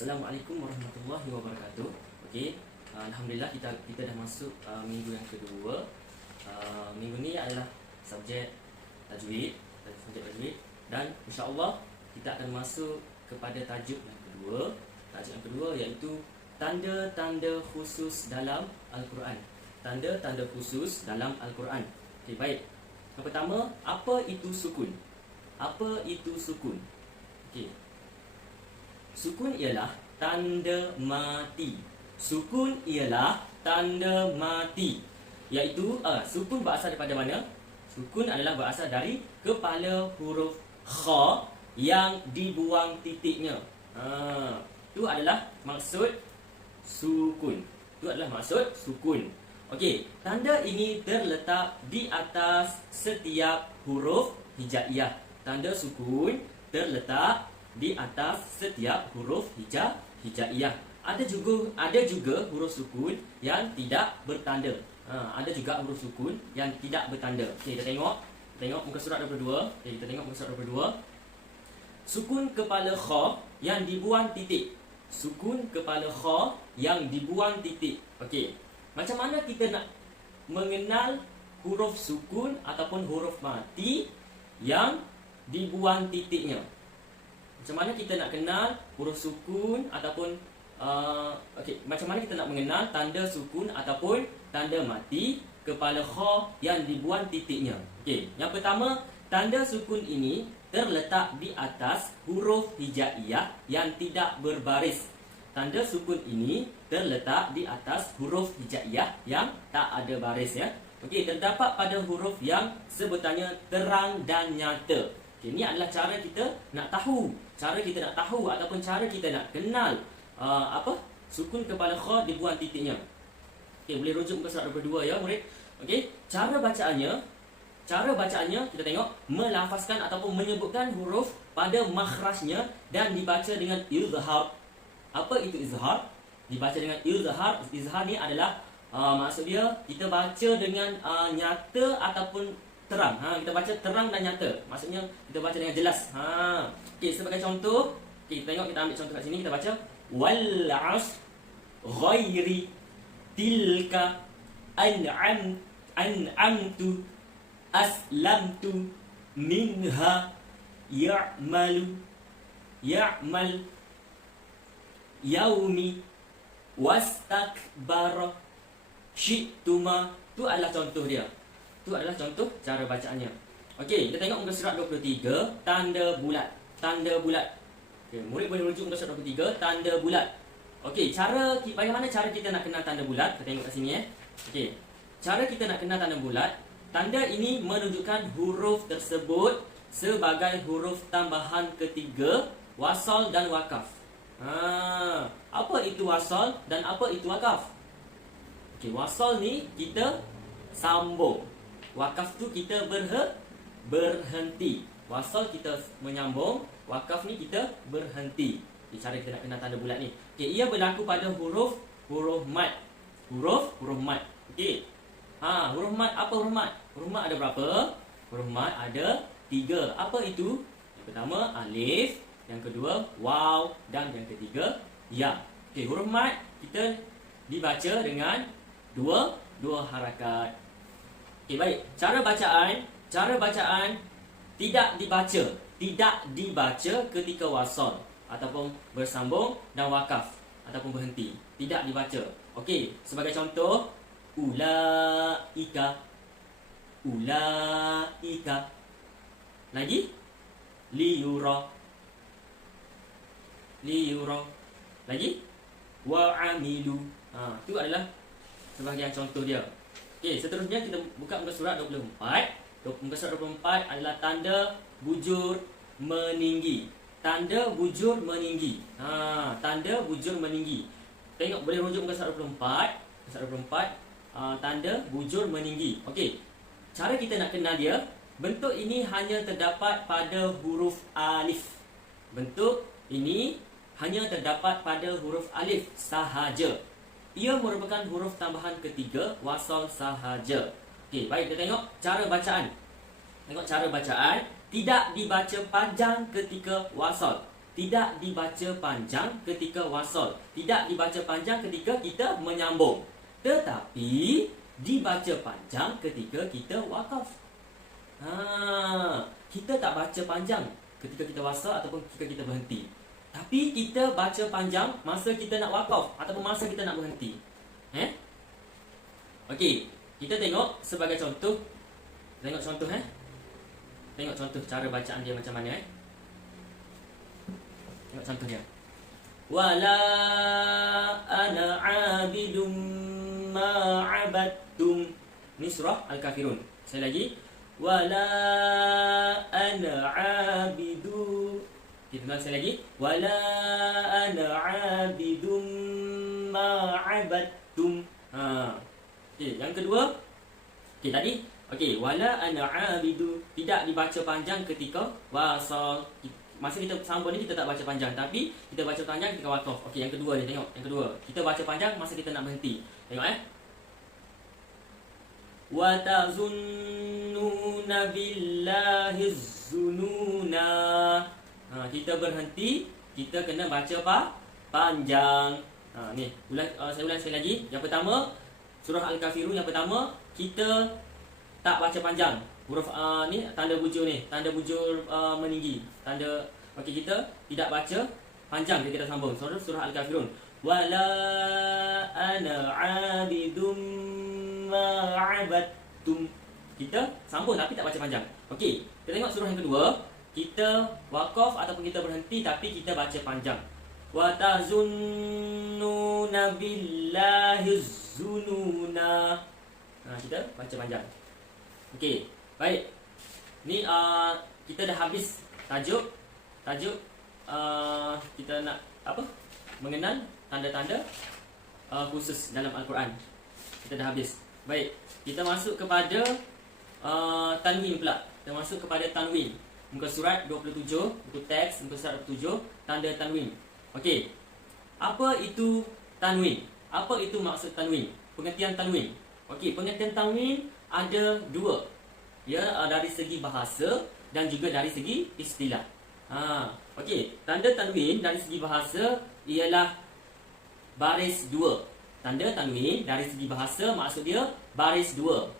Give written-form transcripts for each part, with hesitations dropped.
Assalamualaikum warahmatullahi wabarakatuh. Okey, alhamdulillah kita dah masuk minggu yang kedua. Minggu ni adalah subjek tajwid, dan insya-Allah kita akan masuk kepada tajuk yang kedua. Tajuk yang kedua iaitu tanda-tanda khusus dalam Al-Quran. Tanda-tanda khusus dalam Al-Quran. Okey, baik. Yang pertama, apa itu sukun? Apa itu sukun? Okey. Sukun ialah tanda mati. Sukun ialah tanda mati. Iaitu sukun berasal daripada mana? Sukun adalah berasal dari kepala huruf kha yang dibuang titiknya. Itu adalah maksud sukun. Itu adalah maksud sukun. Okey, tanda ini terletak di atas setiap huruf hijaiyah. Tanda sukun terletak di atas setiap huruf hijaiyah. Ada juga huruf sukun yang tidak bertanda. Ada juga huruf sukun yang tidak bertanda. Okey, kita tengok muka surat 22. Okey, kita tengok muka surat 22. Sukun kepala kha yang dibuang titik. Sukun kepala kha yang dibuang titik. Okey. Macam mana kita nak mengenal huruf sukun ataupun huruf mati yang dibuang titiknya? Macam mana kita nak kenal huruf sukun ataupun macam mana kita nak mengenal tanda sukun ataupun tanda mati kepala kha yang dibuang titiknya? Okey, yang pertama, tanda sukun ini terletak di atas huruf hijaiyah yang tidak berbaris. Tanda sukun ini terletak di atas huruf hijaiyah yang tak ada baris, ya. Okey, terdapat pada huruf yang sebutannya terang dan nyata. Okay, ini adalah cara kita nak tahu. Cara kita nak tahu ataupun cara kita nak kenal sukun kepala kha dibuang titiknya. Okey, boleh rujuk muka surat 22 ya, murid. Okey, cara bacaannya kita tengok melafazkan ataupun menyebutkan huruf pada makhrajnya dan dibaca dengan izhar. Apa itu izhar? Dibaca dengan izhar. Izhar ni adalah maksud dia kita baca dengan nyata ataupun terang. Kita baca terang dan nyata. Maksudnya kita baca dengan jelas. Okey, sebagai contoh, kita tengok, kita ambil contoh kat sini, kita baca wal 'asr ghairi tilka an'amtu aslamtu minha ya'mal yaumi wastakbara syi'tuma. Itu adalah contoh dia. Itu adalah contoh cara bacaannya. Okey, kita tengok muka surat 23, tanda bulat. Tanda bulat. Okey, murid boleh rujuk muka surat 23, tanda bulat. Okey, bagaimana cara kita nak kenal tanda bulat? Kita tengok kat sini, Okey. Cara kita nak kenal tanda bulat, tanda ini menunjukkan huruf tersebut sebagai huruf tambahan ketiga, wasal dan wakaf. Apa itu wasal dan apa itu wakaf? Okey, wasal ni kita sambung. Wakaf tu kita berhenti. Wasal kita menyambung, wakaf ni kita berhenti. Ini cara kita nak kenal tanda bulat ni. Okey, ia berlaku pada huruf mat. Huruf mat. Okey. Huruf mat, apa huruf mat? Huruf mat ada berapa? Huruf mat ada 3. Apa itu? Yang pertama alif, yang kedua waw dan yang ketiga ya. Okey, huruf mat kita dibaca dengan dua harakat. Okey, baik. Cara bacaan tidak dibaca ketika wasal ataupun bersambung dan wakaf ataupun berhenti. Tidak dibaca. Okey, sebagai contoh ulaika. Lagi liyura. Lagi wa'amilu. Itu adalah sebahagian contoh dia. Okey, seterusnya kita buka muka surat 24. Muka surat 24 adalah tanda bujur meninggi. Tanda bujur meninggi. Tanda bujur meninggi. Tengok, boleh rujuk muka surat 24. Muka surat 24, tanda bujur meninggi. Okey, cara kita nak kenal dia, bentuk ini hanya terdapat pada huruf alif. Bentuk ini hanya terdapat pada huruf alif sahaja. Ia merupakan huruf tambahan ketiga, wasal sahaja. Okey, baik, kita tengok cara bacaan. Tengok cara bacaan. Tidak dibaca panjang ketika wasal. tidak dibaca panjang ketika wasal, tidak dibaca panjang ketika kita menyambung, tetapi dibaca panjang ketika kita wakaf. Kita tak baca panjang ketika kita wasal ataupun ketika kita berhenti, tapi kita baca panjang masa kita nak wakaf ataupun masa kita nak berhenti. Okey, kita tengok sebagai contoh. Tengok contoh Tengok contoh cara bacaan dia macam mana Tengok contoh dia. Wala ana 'abidum ma 'abadtum. Ni surah Al-Kafirun. Sekali lagi. Wala ana 'abidu. Kita ulang sekali lagi. Wala ana 'abidum ma 'abadtum. Okey, yang kedua. Okey, tadi wala ana 'abidu, tidak dibaca panjang ketika wasal. Masa kita sambung ni kita tak baca panjang, tapi kita baca panjang ketika wakaf. Okey, yang kedua ni tengok. Yang kedua, kita baca panjang masa kita nak berhenti. Tengok Wa tazunnuna billahi zununa. Kita berhenti, kita kena baca panjang. Ni, saya ulang sekali lagi. Yang pertama, surah Al-Kafirun yang pertama, kita tak baca panjang. Huruf ni tanda bujur ni, tanda bujur meninggi. Tanda kita tidak baca panjang ketika kita sambung. Surah Al-Kafirun. Wala ana 'abidum ma 'abadtum. Kita sambung tapi tak baca panjang. Okey, kita tengok surah yang kedua. Kita wakaf ataupun kita berhenti tapi kita baca panjang. Wa tazunnuna billahi zununa. Kita baca panjang. Okey, baik. Ni kita dah habis tajuk. Kita nak mengenal tanda-tanda khusus dalam Al-Quran. Kita dah habis. Baik, kita masuk kepada tanwin pula. Kita masuk kepada tanwin. Muka surat 27, buku teks muka surat 27, tanda tanwin. Okey. Apa itu tanwin? Apa itu maksud tanwin? Pengertian tanwin. Okey, pengertian tanwin ada dua. Ya, dari segi bahasa dan juga dari segi istilah. Okey, tanda tanwin dari segi bahasa ialah baris dua. Tanda tanwin dari segi bahasa maksud dia baris dua.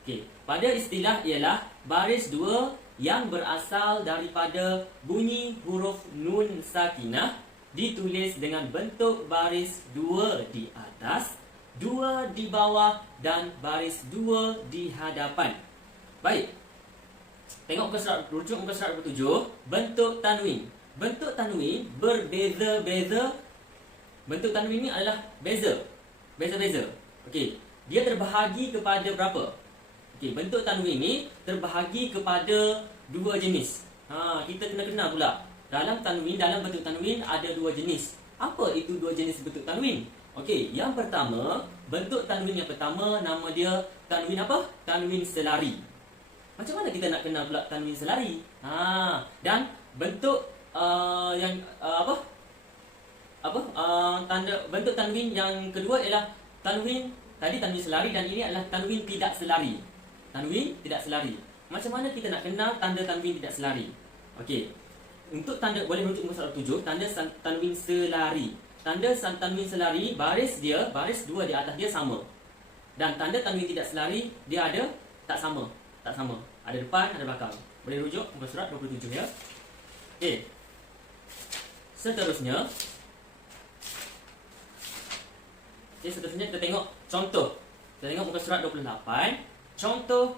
Okey, pada istilah ialah baris dua yang berasal daripada bunyi huruf nun sakinah ditulis dengan bentuk baris dua di atas, dua di bawah dan baris dua di hadapan. Baik. Tengok muka surat, rujuk muka surat 27, bentuk tanwin. Bentuk tanwin berbeza-beza. Bentuk tanwin ni adalah beza-beza. Okey, dia terbahagi kepada berapa? Okey, bentuk tanwin ni terbahagi kepada dua jenis. Kita kena kenal pula. Dalam bentuk tanwin ada dua jenis. Apa itu dua jenis bentuk tanwin? Okey, yang pertama, bentuk tanwin yang pertama nama dia tanwin apa? Tanwin selari. Macam mana kita nak kenal pula tanwin selari? Dan bentuk bentuk tanwin yang kedua ialah tanwin selari dan ini adalah tanwin tidak selari. Tanwin tidak selari. Macam mana kita nak kenal tanda tanwin tidak selari? Okey. Untuk tanda, boleh merujuk muka surat 7, tanda tanwin selari. Tanda tanwin selari, baris dua di atas dia sama. Dan tanda tanwin tidak selari, dia ada tak sama. Ada depan, ada belakang. Boleh rujuk muka surat 27 ya. Okey. Seterusnya kita tengok contoh. Kita tengok muka surat 28. Contoh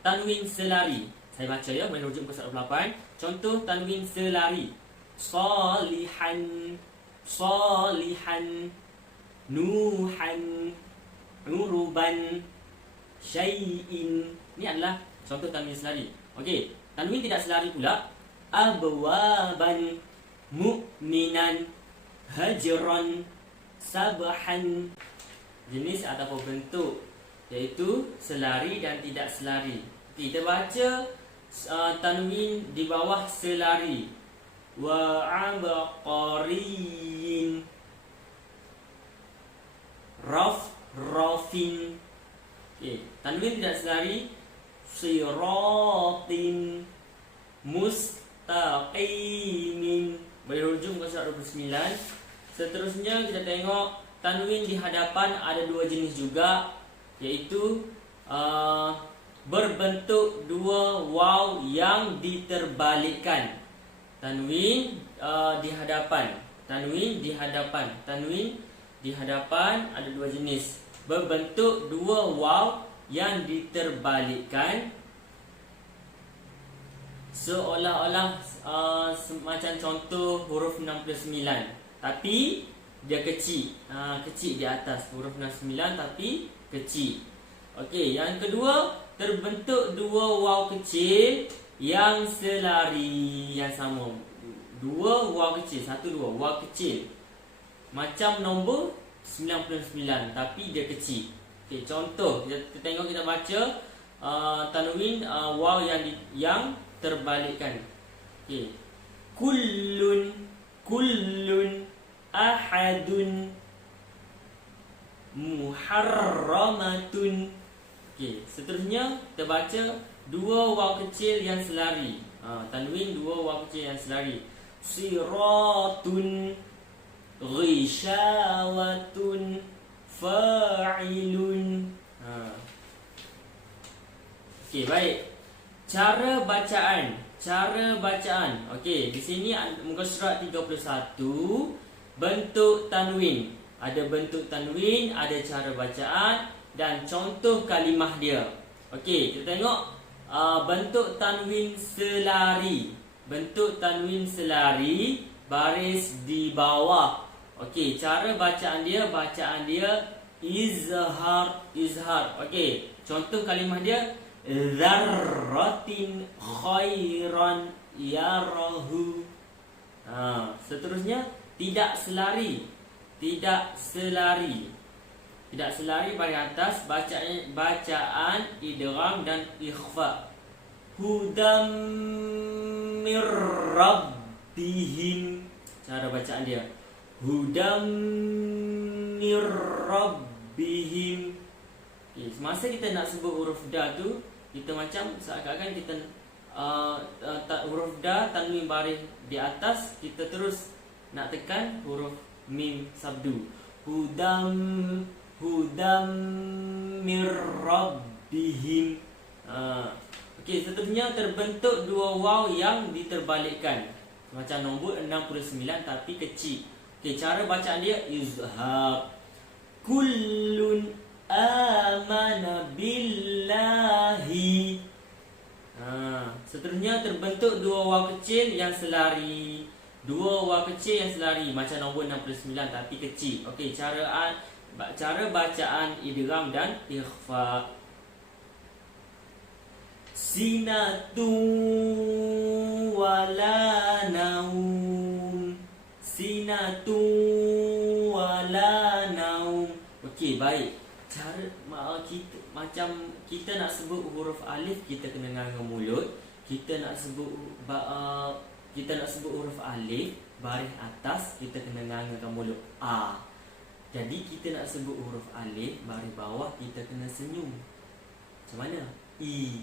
tanwin selari. Saya baca ya, boleh rujuk muka surat 28. Contoh tanwin selari. Salihan, nuhan, uruban, syai'in. Ini adalah contoh tanwin selari. Okey, tanwin tidak selari pula. Abwaban, mu'minan, hajran, sabhan. Jenis ataupun bentuk iaitu selari dan tidak selari. Kita baca tanwin di bawah selari. Wa abqariyin, rafin. Okey, tanwin tidak selari. Siratin, mustaqimin. boleh rujuk muka surat 29. Seterusnya kita tengok tanwin di hadapan ada dua jenis juga, iaitu berbentuk dua waw yang diterbalikkan. Tanwin di hadapan, tanwin di hadapan, tanwin di hadapan ada dua jenis, berbentuk dua waw yang diterbalikkan, seolah-olah semacam contoh huruf 69 tapi dia kecil, kecil di atas huruf 69 tapi kecil. Okey, yang kedua, terbentuk dua waw kecil yang selari yang sama. Dua waw kecil, satu dua waw kecil macam nombor 99 tapi dia kecil. Okey, contoh kita tengok, kita baca tanwin waw yang terbalikkan. Okey, kullun, kullun, ahadun, muharramatun. Okey, seterusnya kita baca dua waw kecil yang selari. Tanwin dua waw kecil yang selari. Siratun, ghisyawatun, fa'ilun. Okey, baik. Cara bacaan, cara bacaan. Okey, di sini muka surat 31, bentuk tanwin. Ada bentuk tanwin, ada cara bacaan dan contoh kalimah dia. Okey, kita tengok bentuk tanwin selari. Bentuk tanwin selari baris di bawah. Okey, cara bacaan dia izhar, izhar. Okey, contoh kalimah dia dzarratin khairan yarahu. Seterusnya tidak selari, tidak selari. Tidak selari pada atas bacaan idgham dan ikhfa. Hudam mir rabbihim. Cara bacaan dia hudam mir rabbihim. Okay, semasa kita nak sebut huruf da tu, kita macam seakan-akan kita huruf da tanwin baris di atas, kita terus nak tekan huruf mim sabdu. Hudam, hudam mir rabbihim. Okey, seterusnya terbentuk dua waw yang diterbalikkan macam nombor 69 tapi kecil. Okey, cara bacaan dia izhar. Kullun amana billahi. Seterusnya terbentuk dua waw kecil yang selari. Dua waw kecil yang selari macam nombor 69 tapi kecil. Okey, cara bacaan idgham dan ikhfa. Sinatu wala naum. Sinatu wala naum. Okey, baik. Cara kita macam kita nak sebut huruf alif, kita kena nganga mulut. Kita nak sebut huruf alif baris atas, kita kena nganga mulut a. Jadi kita nak sebut huruf alif baris bawah, kita kena senyum. Macam mana? I.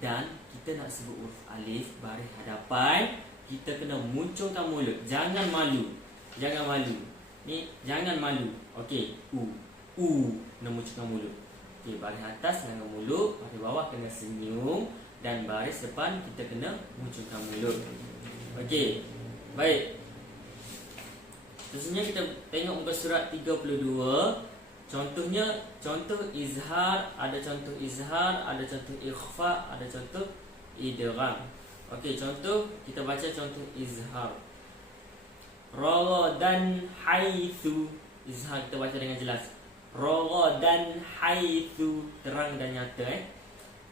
Dan kita nak sebut huruf alif baris hadapan, kita kena munculkan mulut. Jangan malu. Jangan malu. Ni jangan malu. Okey, kena munculkan mulut. Okey, baris atas dengan mulut, baris bawah kena senyum dan baris depan kita kena munculkan mulut. Okey. Baik. Seterusnya kita tengok muka surat 32. Contohnya, contoh izhar, ada contoh izhar, ada contoh ikhfa, ada contoh idgham. Okey, contoh kita baca contoh izhar. Raghadan haitsu. Izhar kita baca dengan jelas. Raghadan haitsu, terang dan nyata.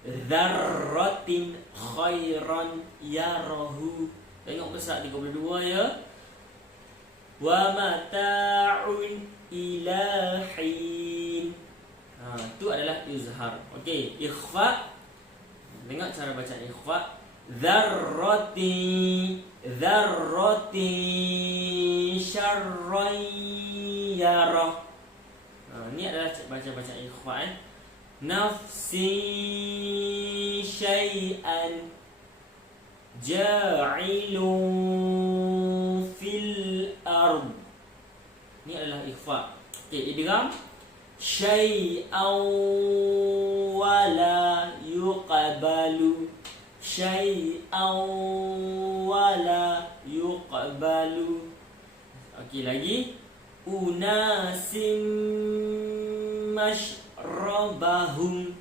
Dzarratin khairan yarahu. Tengok muka surat 32 ya. Wa mata'un ilahin. Itu adalah izhar. Okey, ikhfa. Tengok cara baca ikhfa. Dzarrati, dzarrati syarran yarah. Ini adalah baca ikhfa. Nafsi syai'an ja'ilun fi ard. Ni adalah ikhfa. Okey, idgham syai'an wala yuqbalu. Syai'an wala yuqbalu. Okey, lagi unasim mashrabahum.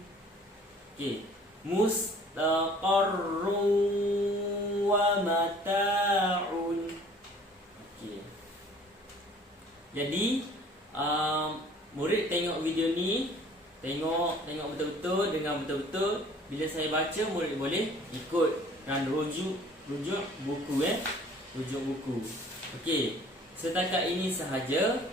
Okey, mustaqarrun wa mata'un. Okey. Jadi murid tengok video ni, tengok betul-betul, dengar betul-betul. Bila saya baca, murid boleh ikut dan rujuk buku rujuk buku. Okey, setakat ini sahaja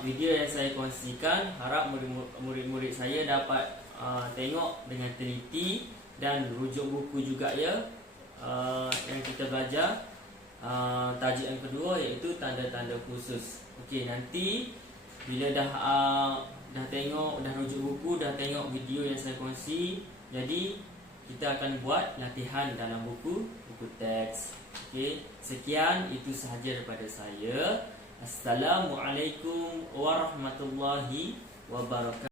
video yang saya kongsikan. Harap murid-murid saya dapat tengok dengan teliti dan rujuk buku juga ya. Yang kita belajar tajuk yang kedua iaitu tanda-tanda khusus. Okey, nanti bila dah tengok, dah rujuk buku, dah tengok video yang saya kongsi, jadi kita akan buat latihan dalam buku teks. Okey, sekian itu sahaja daripada saya. Assalamualaikum warahmatullahi wabarakatuh.